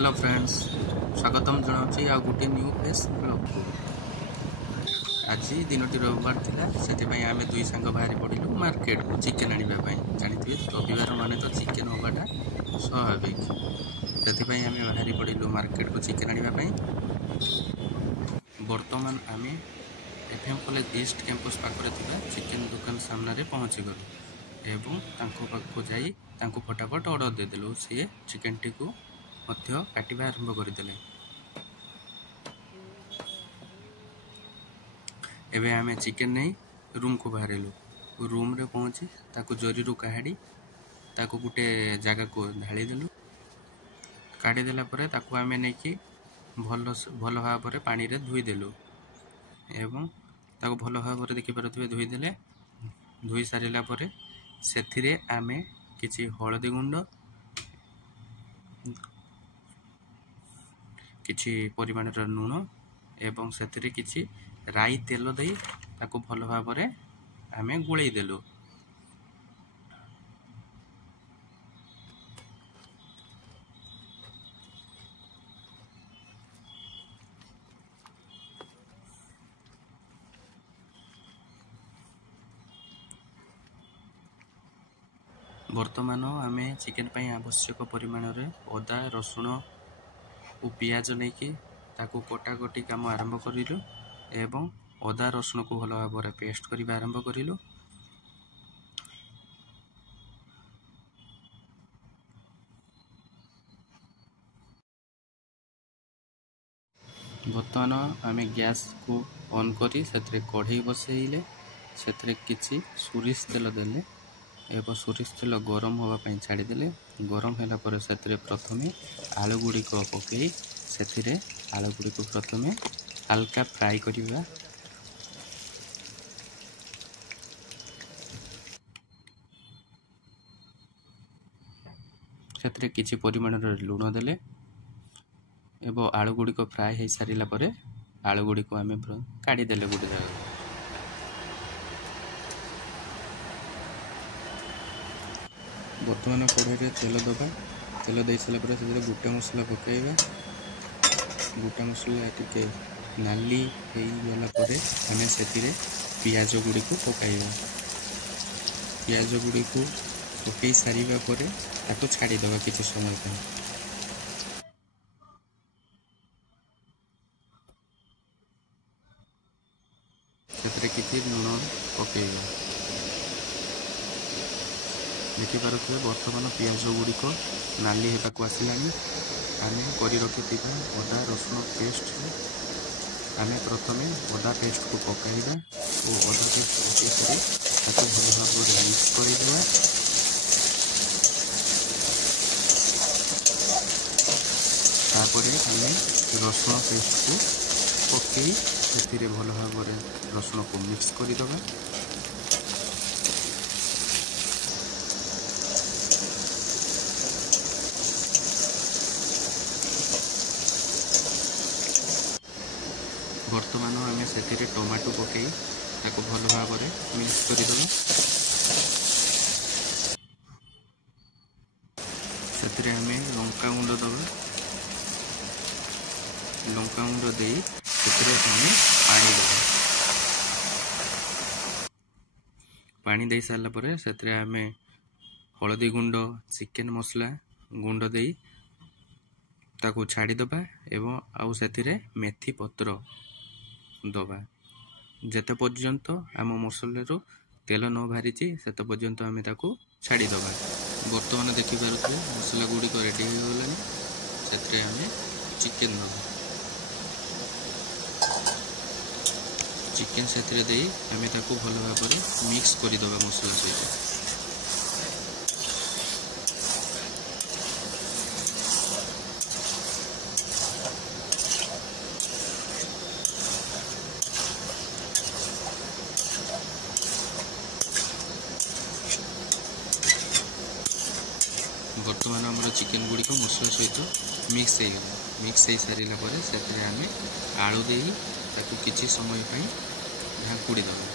Hello friends, स्वागतम जनाऊँगी आ गोटे new face blog को। आज दिनटी रविवार थिला, सेतिपई आमे दुई सांग बाहरी पड़िलु मार्केट को चिकेन आनिबा पई। जानिथिबे रविवार माने तो चिकेन होबाटा स्वाभाविक। सेतिपई आमे बाहरी पड़िलु मार्केट को चिकेन आनिबा पई। वर्तमान आमे एफएम कॉलेज ईस्ट कैंपस पाखरे थिबा चिकेन दुकान सामने रे पहुंची गलु एवं तांको पाखको जाई तांको फटाफट ऑर्डर दे देलु। से चिकेन टी को मध्य काटिबा आरंभ करदेले। एबे आमे चिकेन नहीं रूम को बाहरिलु। रूम रे पहुंची ताको जरी रु काहाडी ताको गुटे जगह को ढाली देलु। काटी देला परे ताको आमे नै कि भल भाव रे पानी रे धोई देलु एवं ताको भल भाव रे देखि परथुबे धोई देले। धोई सारिला परे सेथिरे आमे किछि हळदी गुंड, किछि परिमाण र नून एवं सेथिरे किछि राई तेल देई ताको भल भाव रे आमे गुळेई देलु। वर्तमान आमे चिकेन पई आवश्यक परिमाण रे अदा, रसुण और पियाज नहीं कि ताको कटाकटी काम आरंभ करिलु एवं अदा रसुण को भल भाव रे पेस्ट करबा आरंभ करिलु। वर्तमान आमे गैस को ऑन करी सेतरे कढ़ई बसैले सेतरे किछि सोरिष तेल देले एवं सोरिष तेल गरम होगा पई छाड़ी देले। गरम होला पर सेतरे प्रथमे आलू गुडी को पकई सेथिरे आलू गुडी को प्रथमे हल्का फ्राई करिबा। सेतरे किछि परिमाण रे लूण देले एवं आलू गुडी को फ्राई हे सारिला परे आलू गुडी को आमे काढी देले गुडी जगह। वर्तमान कढ़ाई तेल दबा, तेल दे सारा पर गोटा मसला पकईबा। गोटा मसला टिके नाली हो गला पर आमे सेतिरे पियाज गुडी को पकाइबा। पियाज गुडी को पकई सारिबा पर ताको छाड़ी दबा किछि समय पर। सेतिरे किछि लूण पकईबा। देखिपे वर्तमान पियाज गुड़ी को नाली होगा आसलानी। आम कर रखि अदा रसुण पेस्ट आम प्रथमे अदा पेस्ट को पकाइबा और अदा पेस्ट पकई भल भाव मिक्स करदे। तापर आम रसुण पेस्ट को पकई से भल भाव रसुण को मिक्स करदे। वर्तमान आम से टमाटो पकई ताको भल भाव मिक्स करदे। से आम लंका गुंड दबा। लंका गुंड दे पानी दबा। पानी दे सारा पर से आम हलदी गुंड, चिकेन मसला गुंड दे ताको छाड़ी दबा एवं आउ से मेथी पत्र दबा। जेते पर्यंत आम मसला रो तेल न बाहरी सेते पर्यंत आम ताको छाड़ी दबा। वर्तमान देखि पारुथे मसला गुडी को रेडी हो गलानी। सेते आम चिकेन दबा। चिकेन सेते दे आम ताको भल भाव मिक्स कर दबा मसला सहित। वर्तमान आम चिकेन गुड़ी को मसला सहित मिक्स हो गला। मिक्स हो सारा पर से आम आलू दे किछि समय ढांकुड़ी दबा।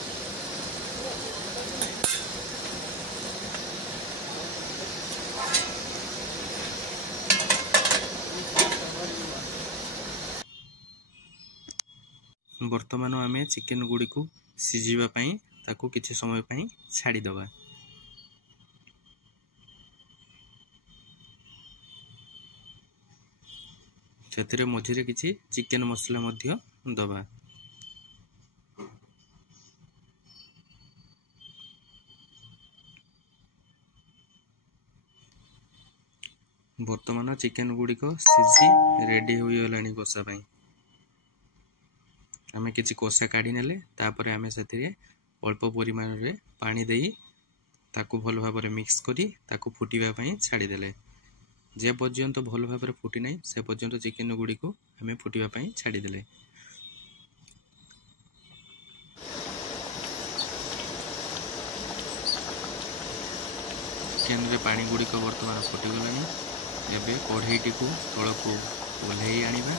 ବର୍ତ୍ତମାନ ଆମେ ଚିକେନ ଗୁଡ଼ିକୁ ସିଝିବା ପାଇଁ ତାକୁ କିଛି ସମୟ ପାଇଁ ଛାଡ଼ିଦେବା। ସେଥିରେ ମଝିରେ କିଛି ଚିକେନ ମସଲା ମଧ୍ୟ ଦେବା। ବର୍ତ୍ତମାନ ଚିକେନ ଗୁଡ଼ିକ ସିଝି ରେଡି ହୋଇଗଲାଣି କଷା ପାଇଁ। ଆମେ କିଛି କଷା କାଢ଼ି ନେଲେ ତାପରେ ଆମେ ସେଥିରେ ଅଳ୍ପ ପରିମାଣରେ ପାଣି ଦେଇ ତାକୁ ଭଲ ଭାବରେ ମିକ୍ସ କରି ତାକୁ ଫୁଟିବା ପାଇଁ ଛାଡ଼ିଦେଲେ। ଯେ ପର୍ଯ୍ୟନ୍ତ ଭଲ ଭାବରେ ଫୁଟି ନାହିଁ ସେ ପର୍ଯ୍ୟନ୍ତ ଚିକେନ ଗୁଡ଼ିକୁ ଆମେ ଫୁଟିବା ପାଇଁ ଛାଡ଼ିଦେଲେ। ଚିକେନରେ ପାଣି ଗୁଡ଼ିକ ବର୍ତ୍ତମାନ ଫୁଟିଗଲାଣି। ଏବେ କଢ଼େଇଟିକୁ ତଳକୁ ଓହ୍ଲାଇ ଆଣିବା।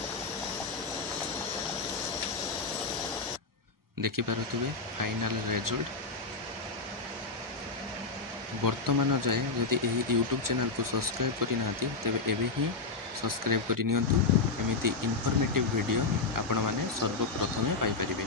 ଦେଖିପାରୁଥିବେ ଫାଇନାଲ ରେଜଲ୍ଟ। ବର୍ତ୍ତମାନ ଯାଏ ଯଦି ଏହି ୟୁଟ୍ୟୁବ୍ ଚ୍ୟାନେଲକୁ ସବସ୍କ୍ରାଇବ୍ କରିନାହାନ୍ତି ତେବେ ଏବେ ହିଁ ସବସ୍କ୍ରାଇବ୍ କରି ନିଅନ୍ତୁ। ଏମିତି ଇନଫର୍ମେଟିଭ୍ ଭିଡ଼ିଓ ଆପଣମାନେ ସର୍ବପ୍ରଥମେ ପାଇପାରିବେ।